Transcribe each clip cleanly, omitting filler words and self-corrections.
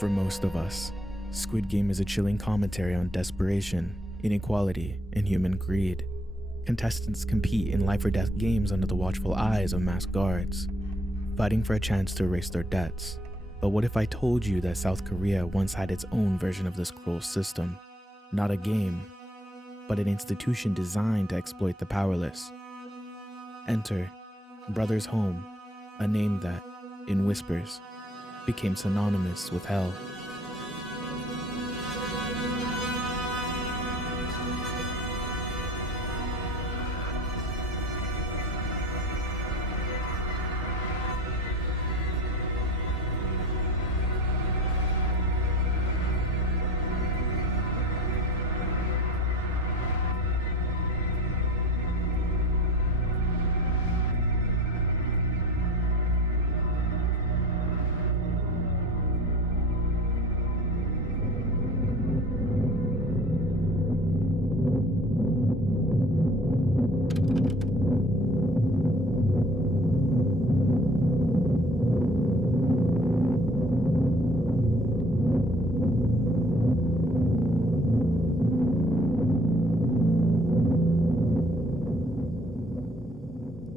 For most of us, Squid Game is a chilling commentary on desperation, inequality, and human greed. Contestants compete in life-or-death games under the watchful eyes of masked guards, fighting for a chance to erase their debts. But what if I told you that South Korea once had its own version of this cruel system? Not a game, but an institution designed to exploit the powerless. Enter Brothers Home, a name that, in whispers, became synonymous with hell.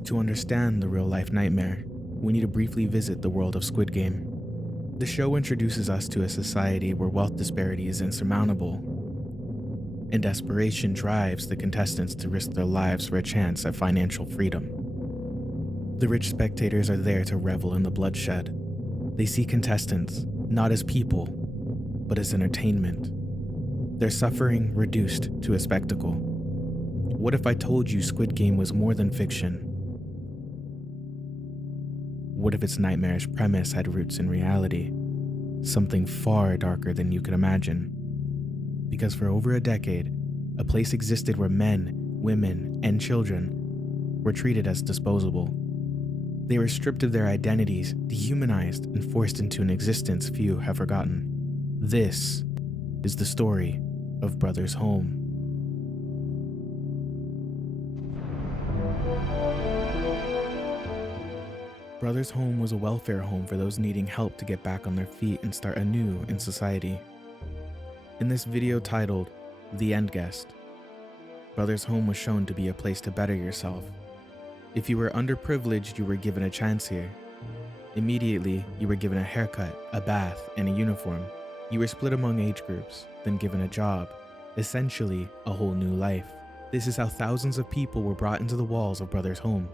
To understand the real-life nightmare, we need to briefly visit the world of Squid Game. The show introduces us to a society where wealth disparity is insurmountable, and desperation drives the contestants to risk their lives for a chance at financial freedom. The rich spectators are there to revel in the bloodshed. They see contestants not as people, but as entertainment. Their suffering reduced to a spectacle. What if I told you Squid Game was more than fiction? What if its nightmarish premise had roots in reality? Something far darker than you could imagine. Because for over a decade, a place existed where men, women, and children were treated as disposable. They were stripped of their identities, dehumanized, and forced into an existence few have forgotten. This is the story of Brothers Home. Brothers Home was a welfare home for those needing help to get back on their feet and start anew in society. In this video titled, The End Guest, Brothers Home was shown to be a place to better yourself. If you were underprivileged, you were given a chance here. Immediately, you were given a haircut, a bath, and a uniform. You were split among age groups, then given a job. Essentially, a whole new life. This is how thousands of people were brought into the walls of Brothers Home.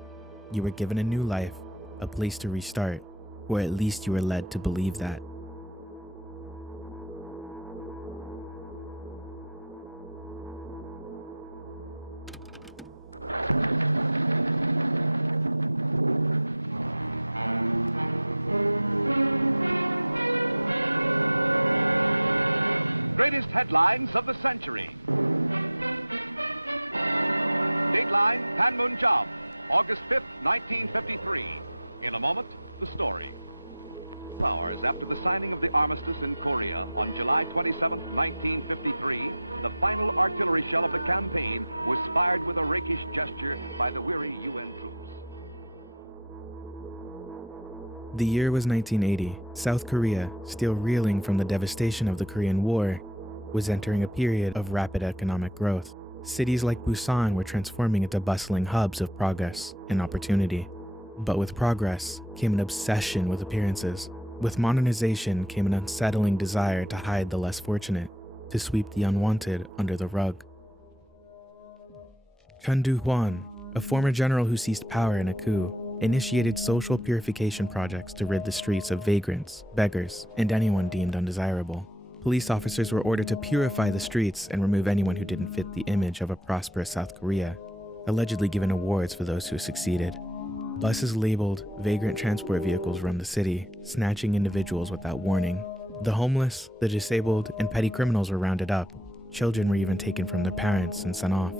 You were given a new life, a place to restart, or at least you were led to believe that. Greatest headlines of the century. Dateline Panmunjom, August 5th, 1953. In a moment, the story. 2 hours after the signing of the armistice in Korea on July 27, 1953, the final artillery shell of the campaign was fired with a rakish gesture by the weary UN troops. The year was 1980. South Korea, still reeling from the devastation of the Korean War, was entering a period of rapid economic growth. Cities like Busan were transforming into bustling hubs of progress and opportunity. But with progress came an obsession with appearances. With modernization came an unsettling desire to hide the less fortunate, to sweep the unwanted under the rug. Chun Du-hwan, a former general who seized power in a coup, initiated social purification projects to rid the streets of vagrants, beggars, and anyone deemed undesirable. Police officers were ordered to purify the streets and remove anyone who didn't fit the image of a prosperous South Korea, allegedly given awards for those who succeeded. Buses labeled vagrant transport vehicles roamed the city, snatching individuals without warning. The homeless, the disabled, and petty criminals were rounded up. Children were even taken from their parents and sent off.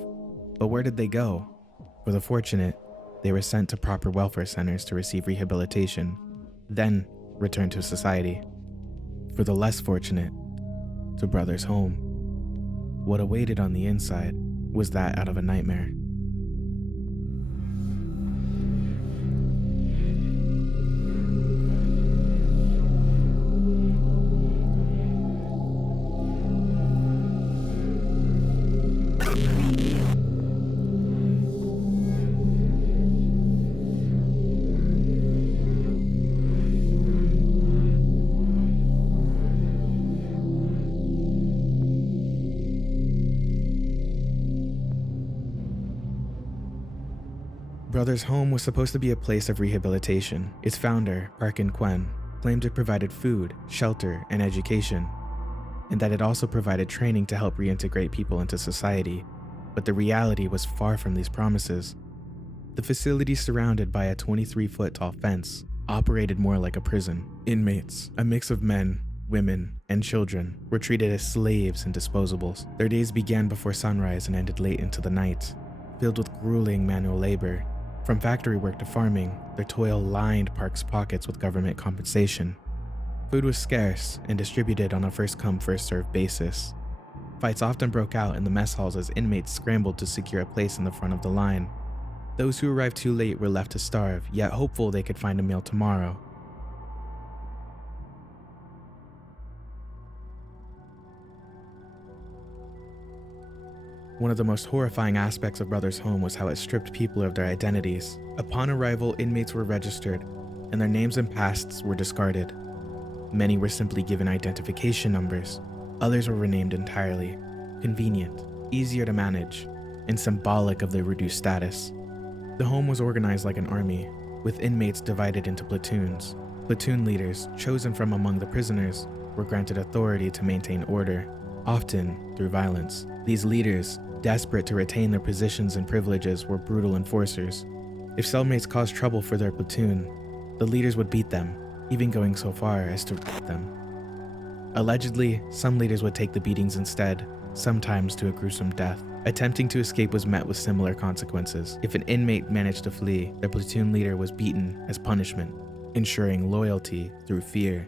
But where did they go? For the fortunate, they were sent to proper welfare centers to receive rehabilitation, then returned to society. For the less fortunate, to Brothers Home. What awaited on the inside was that out of a nightmare. Brothers Home was supposed to be a place of rehabilitation. Its founder, Park Kwan, claimed it provided food, shelter, and education, and that it also provided training to help reintegrate people into society. But the reality was far from these promises. The facility, surrounded by a 23-foot-tall fence, operated more like a prison. Inmates, a mix of men, women, and children, were treated as slaves and disposables. Their days began before sunrise and ended late into the night, filled with grueling manual labor. From factory work to farming, their toil lined Park's pockets with government compensation. Food was scarce and distributed on a first-come, first-served basis. Fights often broke out in the mess halls as inmates scrambled to secure a place in the front of the line. Those who arrived too late were left to starve, yet hopeful they could find a meal tomorrow. One of the most horrifying aspects of Brothers Home was how it stripped people of their identities. Upon arrival, inmates were registered, and their names and pasts were discarded. Many were simply given identification numbers. Others were renamed entirely. Convenient, easier to manage, and symbolic of their reduced status. The home was organized like an army, with inmates divided into platoons. Platoon leaders, chosen from among the prisoners, were granted authority to maintain order, often through violence. These leaders, desperate to retain their positions and privileges, were brutal enforcers. If cellmates caused trouble for their platoon, the leaders would beat them, even going so far as to rape them. Allegedly, some leaders would take the beatings instead, sometimes to a gruesome death. Attempting to escape was met with similar consequences. If an inmate managed to flee, their platoon leader was beaten as punishment, ensuring loyalty through fear.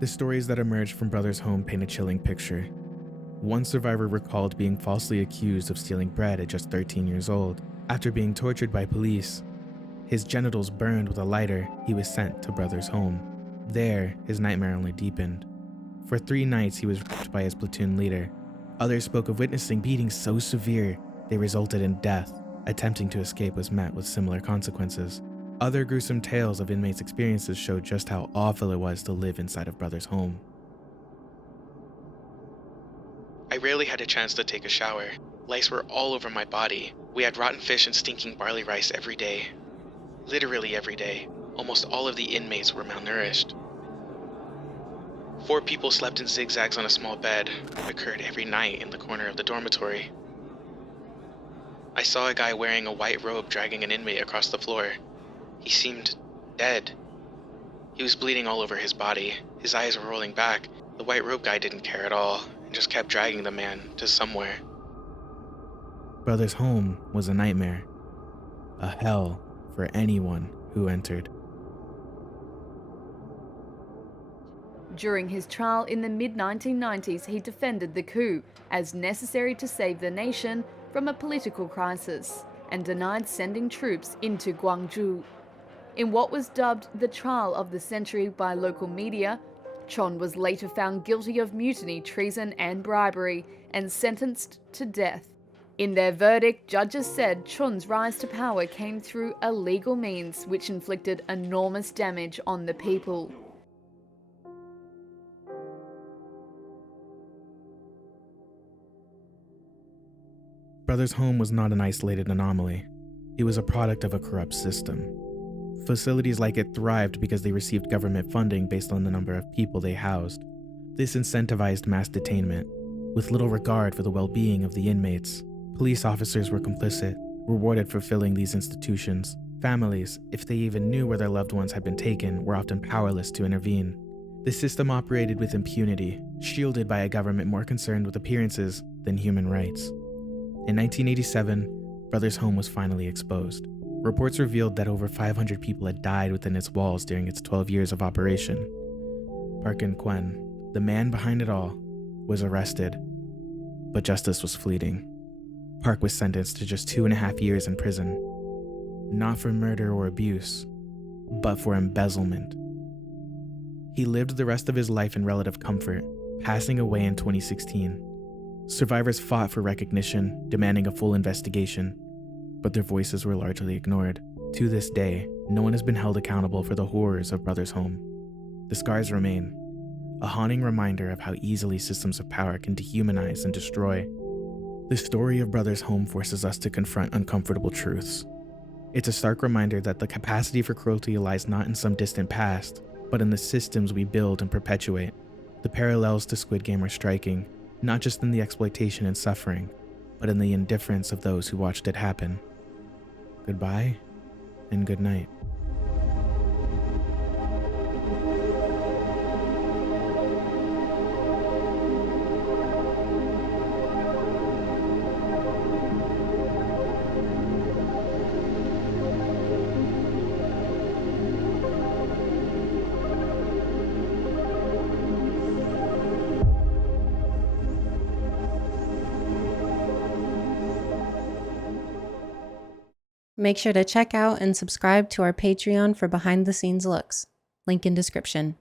The stories that emerged from Brothers Home paint a chilling picture. One survivor recalled being falsely accused of stealing bread at just 13 years old. After being tortured by police, his genitals burned with a lighter, he was sent to Brothers Home. There, his nightmare only deepened. For 3 nights, he was raped by his platoon leader. Others spoke of witnessing beatings so severe they resulted in death. Attempting to escape was met with similar consequences. Other gruesome tales of inmates' experiences showed just how awful it was to live inside of Brothers Home. I rarely had a chance to take a shower. Lice were all over my body. We had rotten fish and stinking barley rice every day. Literally every day. Almost all of the inmates were malnourished. 4 people slept in zigzags on a small bed. It occurred every night in the corner of the dormitory. I saw a guy wearing a white robe dragging an inmate across the floor. He seemed dead. He was bleeding all over his body. His eyes were rolling back. The white robe guy didn't care at all and just kept dragging the man to somewhere. Brothers Home was a nightmare. A hell for anyone who entered. During his trial in the mid-1990s, he defended the coup as necessary to save the nation from a political crisis and denied sending troops into Gwangju. In what was dubbed the trial of the century by local media, Chon was later found guilty of mutiny, treason and bribery and sentenced to death. In their verdict, judges said Chon's rise to power came through illegal means which inflicted enormous damage on the people. Brothers Home was not an isolated anomaly. It was a product of a corrupt system. Facilities like it thrived because they received government funding based on the number of people they housed. This incentivized mass detainment, with little regard for the well-being of the inmates. Police officers were complicit, rewarded for filling these institutions. Families, if they even knew where their loved ones had been taken, were often powerless to intervene. The system operated with impunity, shielded by a government more concerned with appearances than human rights. In 1987, Brothers Home was finally exposed. Reports revealed that over 500 people had died within its walls during its 12 years of operation. Park Kwan, the man behind it all, was arrested, but justice was fleeting. Park was sentenced to just 2.5 years in prison. not for murder or abuse, but for embezzlement. He lived the rest of his life in relative comfort, passing away in 2016. Survivors fought for recognition, demanding a full investigation, but their voices were largely ignored. To this day, no one has been held accountable for the horrors of Brothers' home. The scars remain, a haunting reminder of how easily systems of power can dehumanize and destroy. The story of Brothers' home forces us to confront uncomfortable truths. It's a stark reminder that the capacity for cruelty lies not in some distant past, but in the systems we build and perpetuate. The parallels to Squid Game are striking, not just in the exploitation and suffering, but in the indifference of those who watched it happen. Goodbye, and good night. Make sure to check out and subscribe to our Patreon for behind-the-scenes looks. Link in description.